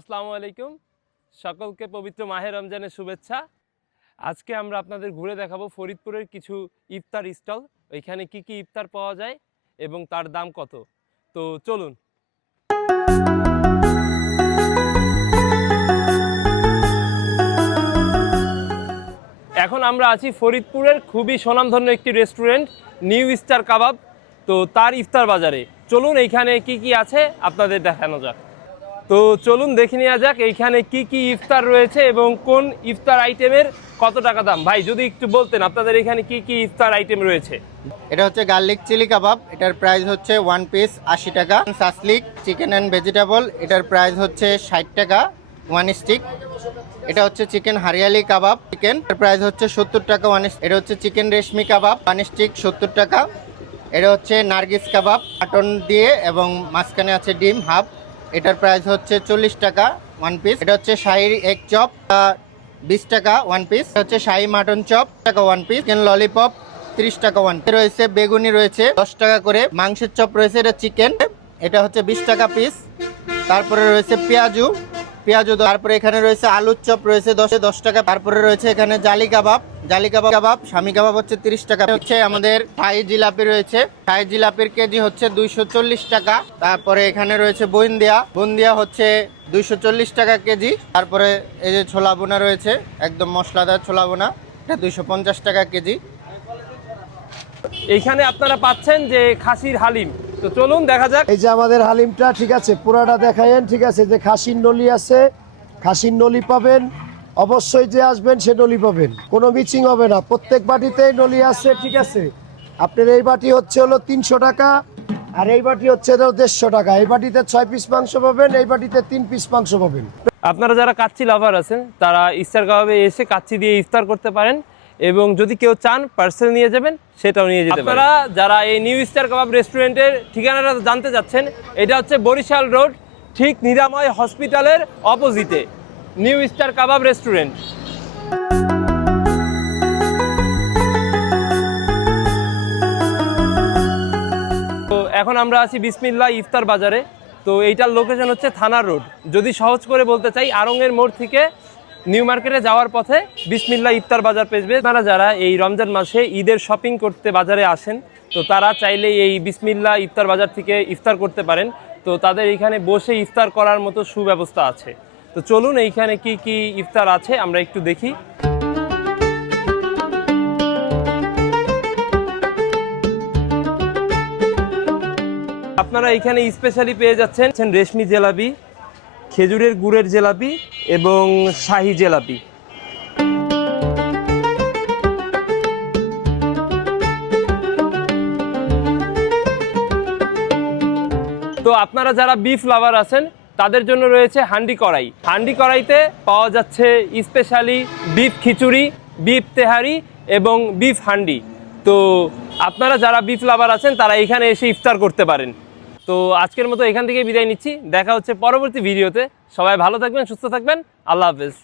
আসসালামু আলাইকুম। সকলকে পবিত্র মাহে রমজানের শুভেচ্ছা। আজকে আমরা আপনাদের ঘুরে দেখাবো ফরিদপুরের কিছু ইফতার স্টল, ওইখানে কি কি ইফতার পাওয়া যায় এবং তার দাম কত। তো চলুন। এখন আমরা আছি ফরিদপুরের খুবই স্বনামধন্য একটি রেস্টুরেন্ট নিউ স্টার কাবাব। তো তার ইফতার বাজারে চলুন, এইখানে কি কি আছে আপনাদের দেখানো যাক। তো চলুন দেখে নেওয়া যাক এইখানে কি কি ইফতার রয়েছে এবং কোন ইফতার আইটেমের কত টাকা দাম। ভাই যদি একটু বলতেন আপনাদের এখানে কি কি ইফতার আইটেম রয়েছে। এটা হচ্ছে গার্লিক চিলি কাবাব, এটার প্রাইস হচ্ছে 1 পিস 80 টাকা। সাসলিক চিকেন অ্যান্ড ভেজিটেবল, এটার প্রাইস হচ্ছে 60 টাকা 1 স্টিক। এটা হচ্ছে চিকেন হারিয়ালি কাবাব, চিকেন এর প্রাইস হচ্ছে 70 টাকা 1 স্টিক। এটা হচ্ছে চিকেন রেশমি কাবাব 1 স্টিক 70 টাকা। এটা হচ্ছে নার্গিস কাবাব মাটন দিয়ে এবং মাঝখানে আছে ডিম হাফ, এটার প্রাইস হচ্ছে 40 টাকা 1 পিস। এটা হচ্ছে শাহী এগ চপ 20 টাকা 1 পিস। এটা হচ্ছে শাহী মাটন চপ টাকা 1 পিস। চিকেন ললিপপ 30 টাকা 1 পিস। রয়েছে বেগুনি রয়েছে 10 টাকা করে। মাংসের চপ রয়েছে, এটা চিকেন, এটা হচ্ছে 20 টাকা পিস। তারপরে রয়েছে পেঁয়াজু, তারপরে এখানে রয়েছে আলুর চপ রয়েছে 10 টাকা। তারপরে রয়েছে এখানে জালি কাবাব স্বামী কাবাব হচ্ছে 30 টাকা। হচ্ছে আমাদের শাহী জিলাপি রয়েছে, শাহী জিলাপির কেজি হচ্ছে 240 টাকা। তারপরে এখানে রয়েছে বুন্দিয়া হচ্ছে 240 টাকা কেজি। তারপরে এই যে ছোলা বোনা রয়েছে, একদম মশলাদার ছোলা বোনা, এটা 250 টাকা কেজি। এইখানে আপনারা পাচ্ছেন যে খাসির হালিম। তো চলুন দেখা যাক। এই যে আমাদের হালিমটা, ঠিক আছে, পুরাটা দেখায়েন। ঠিক আছে, যে খাসির নলি আছে, খাসির নলি পাবেন, অবশ্যই যে আসবেন সে নলি পাবেন, কোনো মিচিং হবে না, প্রত্যেক বাটিতেই নলি আছে। ঠিক আছে, আপনার এই বাটি হচ্ছে হলো 300 টাকা, আর এই বাটি হচ্ছে 150 টাকা। এই বাটিতে 6 পিস মাংস পাবেন, এই বাটিতে 3 পিস মাংস পাবেন। আপনারা যারা কাচ্চি লাভার আছেন তারা ইফতার কাবাবে এসে কাচ্চি দিয়ে ইফতার করতে পারেন, এবং যদি কেউ চান পার্সেল নিয়ে যাবেন সেটাও নিয়ে যেতে পারেন। আপনারা যারা এই নিউ স্টার কাবাব রেস্টুরেন্টের ঠিকানাটা জানতে চাচ্ছেন, এটা হচ্ছে বরিশাল রোড, ঠিক নিরাময় হসপিটালের অপোজিটে নিউ স্টার কাবাব রেস্টুরেন্ট। তো এখন আমরা আছি বিসমিল্লাহ ইফতার বাজারে। তো এইটার লোকেশন হচ্ছে থানা রোড। যদি সহজ করে বলতে চাই, আড়ংয়ের মোড় থেকে নিউ মার্কেটে যাওয়ার পথে বিসমিল্লাহ ইফতার বাজার পেজবে। আপনারা যারা এই রমজান মাসে ঈদের শপিং করতে বাজারে আসেন, তো তারা চাইলে এই বিসমিল্লাহ ইফতার বাজার থেকে ইফতার করতে পারেন। তো তাদের এইখানে বসে ইফতার করার মতো সুব্যবস্থা আছে। তো চলুন এইখানে কি কি ইফতার আছে আমরা একটু দেখি। আপনারা এখানে স্পেশালি পেয়ে যাচ্ছেন রেশমি জিলাপি, খেজুরের গুড়ের জিলাপি এবং শাহী জিলাপি। তো আপনারা যারা বিফ লাভার আছেন তাদের জন্য রয়েছে হান্ডি কড়াইতে পাওয়া যাচ্ছে স্পেশালি বিফ খিচুড়ি, বিফ তেহারি এবং বিফ হান্ডি। তো আপনারা যারা বিফ লাভার আছেন তারা এখানে এসে ইফতার করতে পারেন। তো আজকের মতো এখান থেকে বিদায় নিচ্ছি, দেখা হচ্ছে পরবর্তী ভিডিওতে। সবাই ভালো থাকবেন, সুস্থ থাকবেন, আল্লাহ হাফেজ।